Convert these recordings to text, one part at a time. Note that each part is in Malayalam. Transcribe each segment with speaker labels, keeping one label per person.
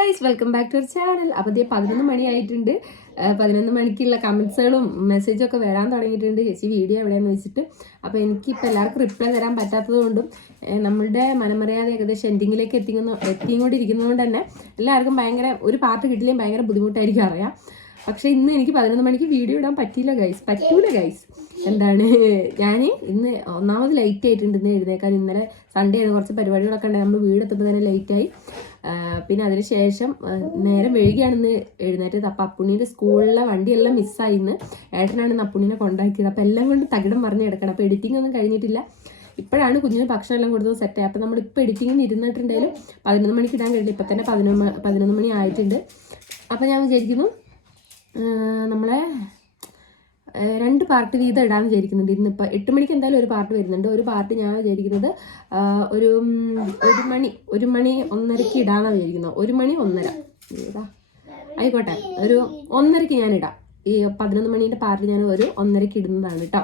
Speaker 1: Guys welcome back to our channel അപ്പോൾ ഇതേ പതിനൊന്ന് മണിയായിട്ടുണ്ട്. പതിനൊന്ന് മണിക്കുള്ള കമൻസുകളും മെസ്സേജും ഒക്കെ വരാൻ തുടങ്ങിയിട്ടുണ്ട്. ചേച്ചി വീഡിയോ എവിടെയെന്ന് വെച്ചിട്ട്. അപ്പോൾ എനിക്കിപ്പോൾ എല്ലാവർക്കും റിപ്ലൈ തരാൻ പറ്റാത്തത് കൊണ്ടും നമ്മളുടെ മനമറിയാതെ ഏകദേശം എൻഡിങ്ങിലേക്ക് എത്തിക്കുന്ന എത്തിക്കൊണ്ടിരിക്കുന്നതുകൊണ്ട് തന്നെ എല്ലാവർക്കും ഭയങ്കര ഒരു പാർട്ട് കിട്ടില്ലെങ്കിൽ ഭയങ്കര ബുദ്ധിമുട്ടായിരിക്കും അറിയാം. പക്ഷേ ഇന്ന് എനിക്ക് പതിനൊന്ന് മണിക്ക് വീഡിയോ ഇടാൻ പറ്റിയില്ല ഗൈസ് പറ്റൂല ഗൈസ് എന്താണ്? ഞാൻ ഇന്ന് ഒന്നാമത് ലൈറ്റ് ആയിട്ടുണ്ട്. ഇന്ന് എഴുന്നേക്കാൻ ഇന്നലെ സൺഡേ ആയിരുന്നു. കുറച്ച് പരിപാടികളൊക്കെ ഉണ്ടായി നമ്മൾ വീടെത്തുമ്പോൾ തന്നെ ലേറ്റായി പിന്നെ അതിനുശേഷം നേരം വൈകിയാണ് ഇന്ന് എഴുന്നേറ്റത് അപ്പം അപ്പുണ്ണീന്റെ സ്കൂളിലെ വണ്ടിയെല്ലാം മിസ്സായി ഇന്ന് ഏട്ടനാണ് ഇന്ന് അപ്പുണ്ണീനെ കൊണ്ടാക്കിയത്. അപ്പം എല്ലാം കൊണ്ട് തകിടം മറിഞ്ഞ് കിടക്കണം. അപ്പോൾ എഡിറ്റിംഗ് ഒന്നും കഴിഞ്ഞിട്ടില്ല. ഇപ്പോഴാണ് കുഞ്ഞിന് ഭക്ഷണം എല്ലാം കൊടുത്തത് സെറ്റായി അപ്പം നമ്മളിപ്പോൾ എഡിറ്റിംഗ് ഇരുന്നിട്ടുണ്ടെങ്കിലും പതിനൊന്ന് മണിക്ക് ഇടാൻ കഴിഞ്ഞില്ല ഇപ്പം തന്നെ പതിനൊന്ന് പതിനൊന്ന് മണി ആയിട്ടുണ്ട്. അപ്പം ഞാൻ വിചാരിക്കുന്നു ആ, നമ്മളെ ആ, രണ്ട് പാർട്ട് വീതം ഇടാൻ വിചാരിക്കുന്നുണ്ട്. ഇന്നിപ്പോൾ എട്ട് മണിക്ക് എന്തായാലും ഒരു പാർട്ട് വരുന്നുണ്ട്. ഒരു പാർട്ട് ഞാൻ വിചാരിക്കുന്നത് ഒരു ഒരു മണി ഒരു മണി ഒന്നരക്ക് ഇടാന്നാണ് വിചാരിക്കുന്നത്. ഒരു മണി ഒന്നര. ആയിക്കോട്ടെ. ഒരു ഒന്നരക്ക് ഞാൻ ഇടാം. ഈ പതിനൊന്ന് മണീന്റെ പാർട്ടി ഞാൻ ഒരു ഒന്നരക്ക് ഇടുന്നതാണ് കേട്ടോ.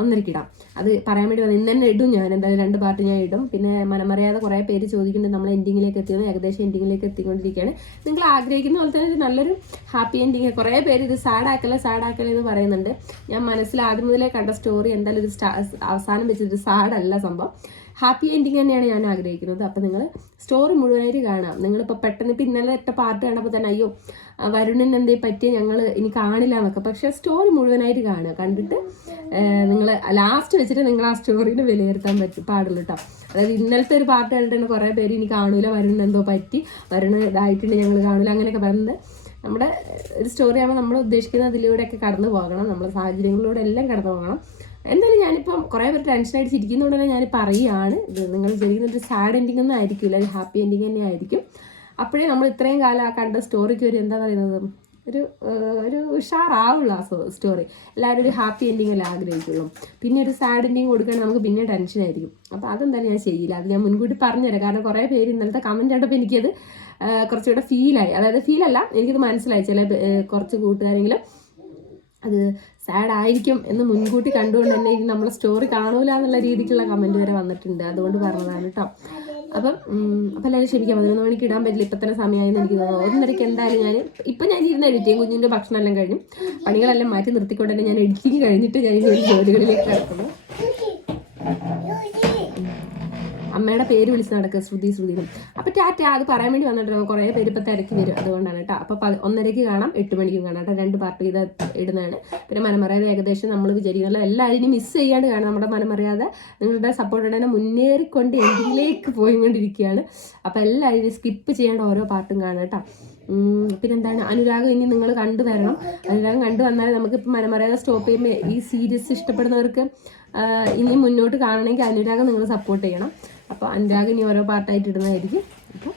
Speaker 1: ഒന്നരക്ക് ഇടാം അത് പറയാൻ വേണ്ടി വന്നു ഇന്ന് ഇടും ഞാൻ. എന്തായാലും രണ്ട് പാട്ട് ഞാൻ ഇടും. പിന്നെ മനമറിയാതെ കുറേ പേര് ചോദിക്കുന്നുണ്ട് നമ്മൾ എൻഡിങ്ങിലേക്ക് എത്തിയത് ഏകദേശം എൻഡിങ്ങിലേക്ക് എത്തിക്കൊണ്ടിരിക്കുകയാണ്. നിങ്ങൾ ആഗ്രഹിക്കുന്ന പോലെ തന്നെ ഒരു നല്ലൊരു ഹാപ്പി എൻഡിങ് കുറേ പേര് ഇത് സാഡാക്കല സാഡാക്കല എന്ന് പറയുന്നുണ്ട്. ഞാൻ മനസ്സിൽ ആദ്യം മുതലേ കണ്ട സ്റ്റോറി എന്തായാലും ഒരു അവസാനം വെച്ചിട്ട് സാഡല്ല സംഭവം. ഹാപ്പി എൻഡിങ് തന്നെയാണ് ഞാൻ ആഗ്രഹിക്കുന്നത്. അപ്പോൾ നിങ്ങൾ സ്റ്റോറി മുഴുവനായിട്ട് കാണാം. നിങ്ങളിപ്പോൾ പെട്ടെന്ന് ഇപ്പം ഇന്നലെ ഒറ്റ പാർട്ട് കാണുമ്പോൾ തന്നെ അയ്യോ വരുണിന് എന്തേ പറ്റിയ? ഞങ്ങൾ ഇനി കാണില്ല എന്നൊക്കെ. പക്ഷേ സ്റ്റോറി മുഴുവനായിട്ട് കാണുക. കണ്ടിട്ട് നിങ്ങൾ ലാസ്റ്റ് വെച്ചിട്ട് നിങ്ങൾ ആ സ്റ്റോറിനെ വിലയിരുത്താൻ പറ്റും പാടുള്ളൂ കേട്ടോ അതായത് ഇന്നലത്തെ ഒരു പാർട്ട് കണ്ടിട്ട് കുറേ പേര് ഇനി കാണൂല വരുണിന് എന്തോ പറ്റി? വരുണ് ഇതായിട്ടുണ്ട് ഞങ്ങൾ കാണൂല അങ്ങനെയൊക്കെ പറയുന്നത് നമ്മുടെ ഒരു സ്റ്റോറി ആകുമ്പോൾ നമ്മൾ ഉദ്ദേശിക്കുന്ന അതിലൂടെയൊക്കെ കടന്നു പോകണം. നമ്മുടെ സാഹചര്യങ്ങളിലൂടെ എല്ലാം കടന്നു പോകണം. എന്തായാലും ഞാനിപ്പം കുറേ പേര് ടെൻഷൻ അടിച്ച് ഇരിക്കുന്നതുകൊണ്ട് തന്നെ ഞാൻ പറയുകയാണ് ഇത് നിങ്ങൾ വിചാരിക്കുന്ന ഒരു സാഡ് എൻഡിങ് ഒന്നും ആയിരിക്കില്ല ഒരു ഹാപ്പി എൻഡിങ് തന്നെ ആയിരിക്കും. അപ്പോഴേ നമ്മൾ ഇത്രയും കാലം ആ കണ്ട സ്റ്റോറിക്ക് ഒരു എന്താ പറയുന്നത്? ഒരു ഒരു ഉഷാറാവുള്ളൂ ആ സ്റ്റോറി എല്ലാവരും ഒരു ഹാപ്പി എൻഡിങ് അല്ലേ ആഗ്രഹിക്കുള്ളൂ. പിന്നെ ഒരു സാഡ് എൻഡിങ് കൊടുക്കുകയാണെങ്കിൽ നമുക്ക് പിന്നെ ടെൻഷൻ ആയിരിക്കും. അപ്പോൾ അതെന്തായാലും ഞാൻ ചെയ്യില്ല. അത് ഞാൻ മുൻകൂട്ടി പറഞ്ഞുതരാം. കാരണം കുറേ പേര് ഇന്നലത്തെ കമന്റ് കണ്ടപ്പോൾ എനിക്കത് കുറച്ചുകൂടെ ഫീലായി അതായത് ഫീലല്ല എനിക്കത് മനസ്സിലായി. ചില കുറച്ച് കൂട്ടുകാരെങ്കിലും അത് സാഡ് ആയിരിക്കും എന്ന് മുൻകൂട്ടി കണ്ടുകൊണ്ട് തന്നെ ഇനി നമ്മളെ സ്റ്റോറി കാണൂല എന്നുള്ള രീതിക്കുള്ള കമന്റ് വരെ വന്നിട്ടുണ്ട്. അതുകൊണ്ട് പറഞ്ഞതാണ് കേട്ടോ അപ്പം അപ്പം എല്ലാവരും ക്ഷമിക്കാം. പതിനൊന്ന് മണിക്ക് ഇടാൻ പറ്റില്ല. ഇപ്പം തന്നെ സമയമായെന്ന് എനിക്ക് തോന്നുന്നു. ഒന്നരയ്ക്ക് എന്തായാലും ഞാൻ ഇപ്പം ഞാൻ ഇരുന്ന് എഡിറ്റ് ചെയ്യും. കുഞ്ഞിന്റെ ഭക്ഷണം എല്ലാം കഴിഞ്ഞു. പണികളെല്ലാം മാറ്റി നിർത്തിക്കൊണ്ട് തന്നെ ഞാൻ എഡിറ്റിങ് കഴിഞ്ഞിട്ട് ഞാൻ ജോലികളിലേക്ക് കിടക്കുന്നു. അമ്മയുടെ പേര് വിളിച്ച് നടക്കുക ശ്രുതി ശ്രുതി അപ്പോൾ ടാറ്റ അത് പറയാൻ വേണ്ടി വന്നിട്ട് കുറേ പേര് ഇപ്പൊ തിരക്കി വരും. അതുകൊണ്ടാണ് കേട്ടോ അപ്പോൾ പ- ഒന്നരയ്ക്ക് കാണാം എട്ട് മണിക്കും കാണാം കേട്ടോ രണ്ട് പാർട്ടി ഇത് ഇടുന്നതാണ്. പിന്നെ മനമറിയാതെ ഏകദേശം നമ്മൾ വിചാരിക്കുന്നില്ല എല്ലാവരും ഇനി മിസ് ചെയ്യാണ്ട് കാണാം. നമ്മുടെ മനമറിയാതെ നിങ്ങളുടെ സപ്പോർട്ട് ഉടനെ മുന്നേറിക്കൊണ്ട് എന്തിലേക്ക് പോയിക്കൊണ്ടിരിക്കുകയാണ്. അപ്പോൾ എല്ലാവരും സ്കിപ്പ് ചെയ്യേണ്ട ഓരോ പാർട്ടും കാണാം കേട്ടോ പിന്നെന്താണ്? അനുരാഗം ഇനി നിങ്ങൾ കണ്ടു വരണം അനുരാഗം കണ്ടു വന്നാൽ നമുക്കിപ്പോൾ മനമറിയാതെ സ്റ്റോപ്പ് ചെയ്യുമ്പോൾ ഈ സീരീസ് ഇഷ്ടപ്പെടുന്നവർക്ക് ഇനി മുന്നോട്ട് കാണണമെങ്കിൽ അനുരാഗം നിങ്ങൾ സപ്പോർട്ട് ചെയ്യണം. അപ്പോൾ അനുരാഗ് ഇനി ഓരോ പാർട്ടായിട്ട് ഇടുന്നതായിരിക്കും. അപ്പോൾ